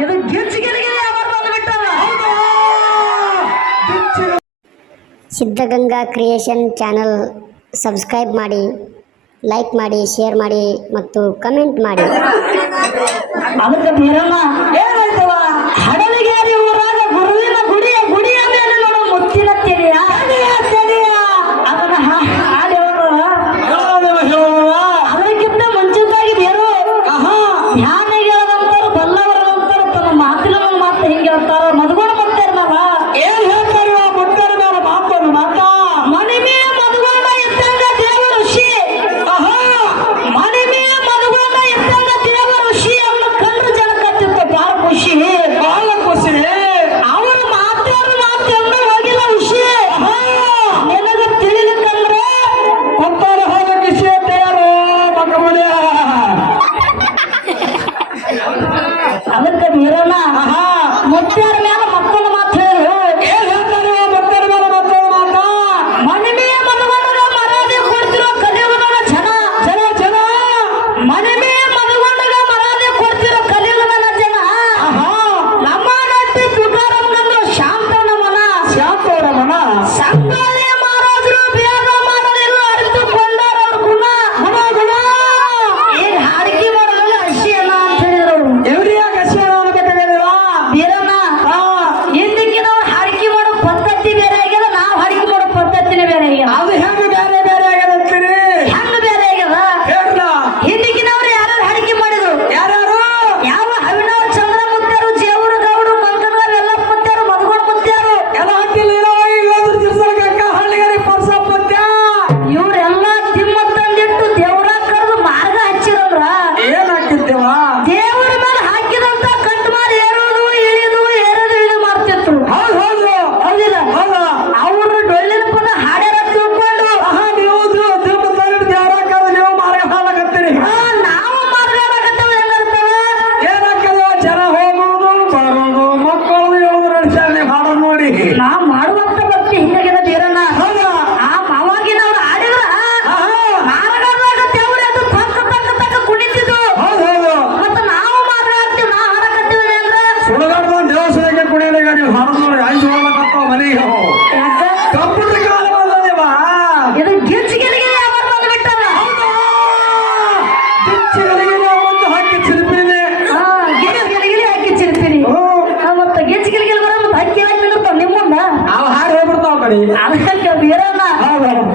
ఏదో గెలిచగలిగే ఎవరు పెట్టాలా ಸಿದ್ಧಗಂಗಾ ಕ್ರಿಯೇಷನ್ ಚಾನಲ್ ಸಬ್ಸ್ಕ್ರೈಬ್ ಮಾಡಿ ಲೈಕ್ ಮಾಡಿ ಶೇರ್ ಮಾಡಿ ಮತ್ತು ಕಮೆಂಟ್ ಮಾಡಿ ಅದಕ್ಕೆ ಏನಂತವ முத்தியார்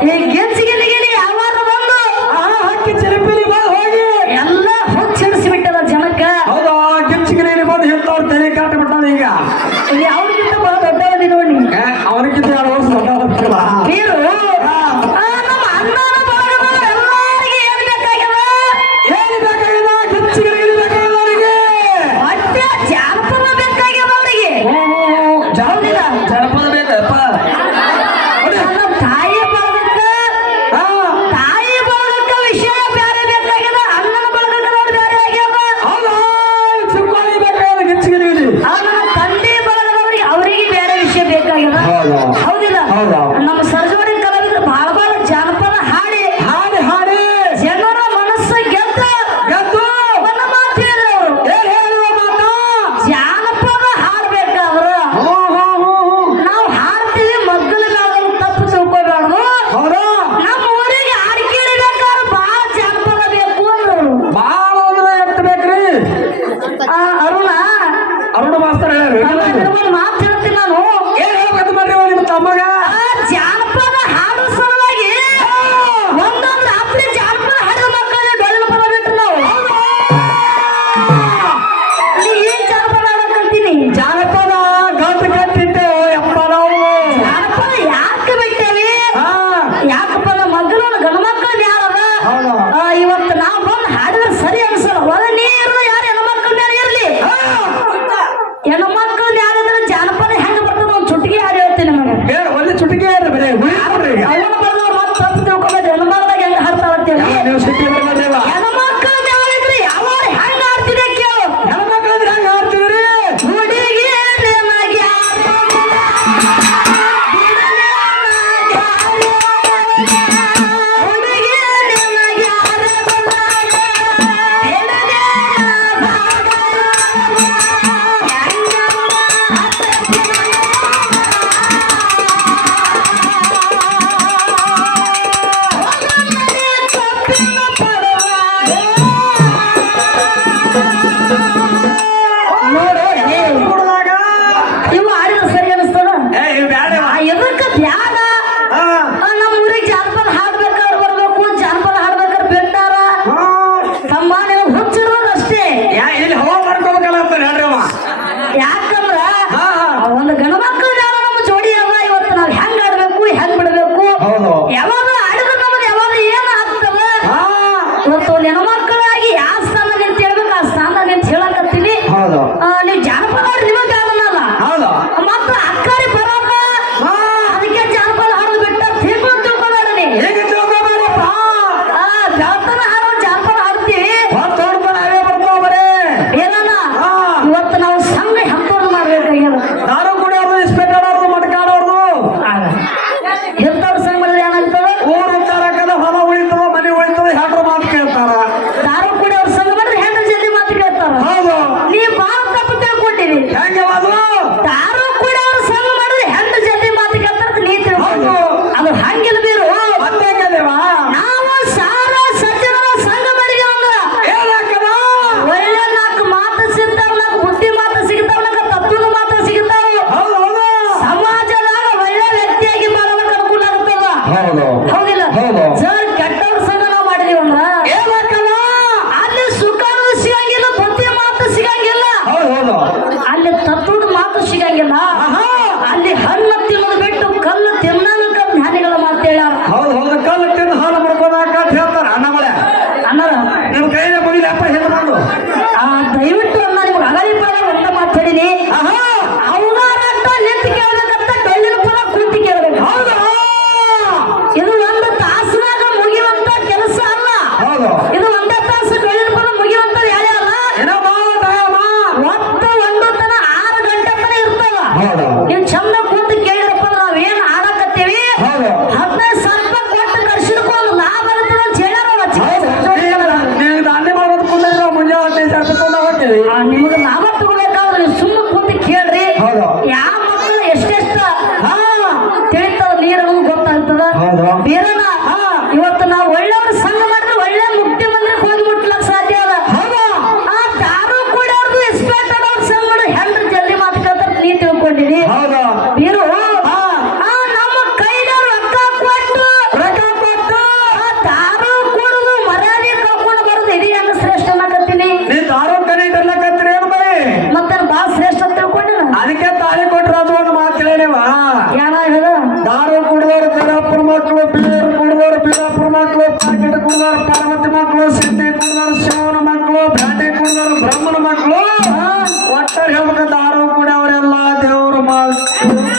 Bilgi 我都那么。I'm Kamal.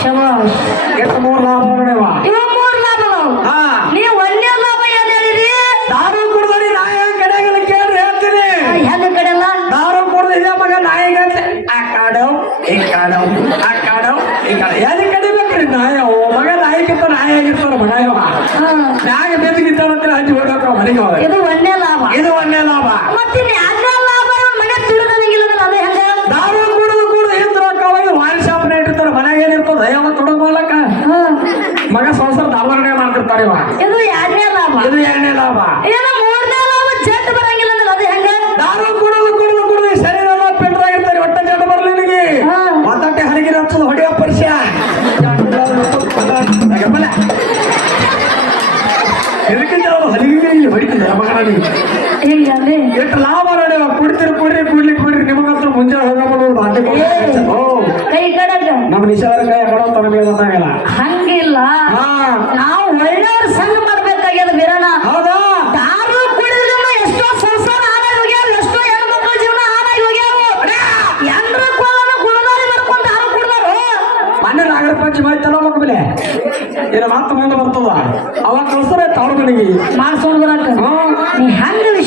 ಶಬಾಷ್ ಎಷ್ಟು ಮೂರು ಲಾಭಗಳಿವ ಇವು ಮೂರು ಹಾ. ನೀ ಒಂದೇ ಲಾಭ ಏನ್ ಹೇಳಿರಿ ದಾರು ಕುಡ್ದ್ರಿ ನಾಯಿ ಕೇಳ್ರಿ ಹೇಳ್ತೀನಿ. ಹೆಂಗ ಕಡೆಲ್ಲ? ದಾರು ಕುಡ್ದು ಇದೇ ಮಗ ನಾಯಿಗಂತೆ ಆ ಕಾಡವ್ ಈ ಕಾಡವ್ ಆ ಕಾಡವ್ ಈ ಕಾಡ ಎಲ್ಲಿ ಕಡಿಬೇಕ್ರಿ ನಾಯಿ? ಮಗ ನಾಯಿಗಿಂತ ನಾಯಿ ಆಗಿರ್ತಾರ ಮಗ ಇವ. ನಾಯಿ ಬೆದಗಿದ್ದಾರ ಹಂಚಿ ಹೋಗ್ಬೇಕ ಮನೆಗೆ ಇದು ಒಂದೇ ಲಾಭ ಇದು ಒಂದೇ ಲಾಭ ಮತ್ತೆ ಮಾಡಿ. ಅಂದ್ರೆ? ಎಷ್ಟು ಲಾಭ ನೋಡಿ ಕುಡ್ತಿರಿ ಕುಡ್ರಿ ಕುಡ್ಲಿ ಕುಡ್ರಿ ನಿಮಗಂತೂ ಮುಂಜಾನೆ ಹೋಗಬಹುದು ಕೈ ನಿಶಾರ ಕೈ ಕೊಡೋ ತಮಗೆ ಗೊತ್ತಾಗಲ್ಲ ಹಂಗಿಲ್ಲ. ನಾವು ಒಳ್ಳೆಯವ್ರ ಸಂಘ ಮಾಡ್ಬೇಕಾಗ್ಯದ ಬಿರಣ ಹೌದಾ? ಎಷ್ಟೋ ಜೀವನ ಮಾತು ಮುಂದೆ ಬರ್ತದ? ಅವಾಗ ಕಳ್ಸರ ತಾಳು ಮನೆಗೆ. ಮಾಡಿಸ್ಕೊಂಡು ಬರಕ್ಕ I'm handle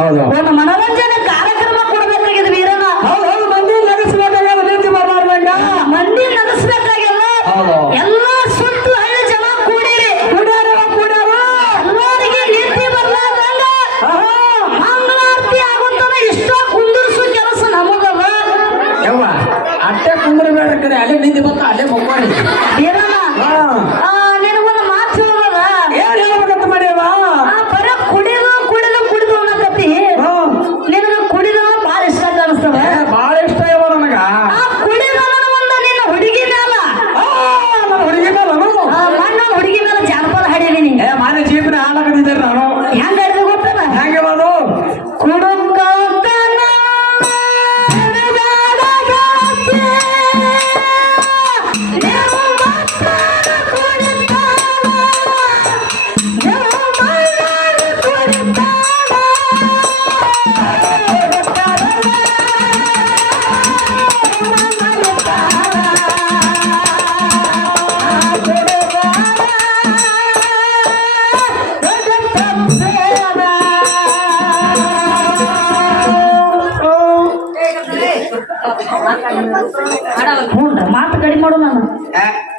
ಹೌದು. ಒಂದು ಮನೋರಂಜನೆ ಕಾರ್ಯಕ್ರಮ ಕೊಡ್ಬೇಕಾಗಿದೆ ವೀರನ ಹೌದು ಹೌದು ಮಂದಿ ನಗಿಸ್ಬೇಕಾಗ್ಯದ ರೀತಿ ಬರ್ಬಾರ್ದಂಗ ಮಂದಿ ನಗಿಸ್ಬೇಕಾಗ್ಯಲ್ಲ ಎಲ್ಲ ಸುತ್ತು ಹಳ್ಳಿ ಜನ ಕೂಡಿರಿ. ಕೂಡ್ಯಾರ ಕೂಡ್ಯಾರ ಎಲ್ಲರಿಗೆ ನಿಂತಿ ಬರ್ಲಾರ್ದಂಗ ಮಂಗಳಾರತಿ ಇಷ್ಟ ಕೆಲಸ ಕುಂದ್ರ ಬೇಡ ಕಡೆ ಅಲ್ಲೇ ನಿಂತಿ ಬಂತ ಅಲ್ಲೇ ಮುಕ್ಕೊಳ್ಳಿ. ವೀರನ ಹ್ಞೂ ಮಾತು ಕಡಿಮೆ ಮಾಡು ನಾನು.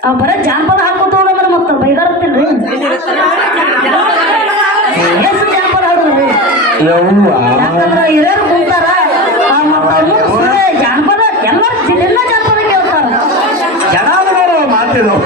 ಅವ್ ಬರ ಜಾನಪದ ಹಾಕೋತ ಹೋಗಂದ್ರ ಮತ್ತ ಬೈದಾರತ್ತೇನ್ರಿ ಜಾನಪದ ಹಾಡುದ್ರಿ. ಯಾಕಂದ್ರ ಹಿರಿಯರು ಕುಂತಾರ. ಜಾನಪದ ಎಲ್ಲರೂ ಎಲ್ಲ ಜಾನಪದ ಕೇಳ್ತಾರ. ಜನ ಮಾತಿದ್ರು.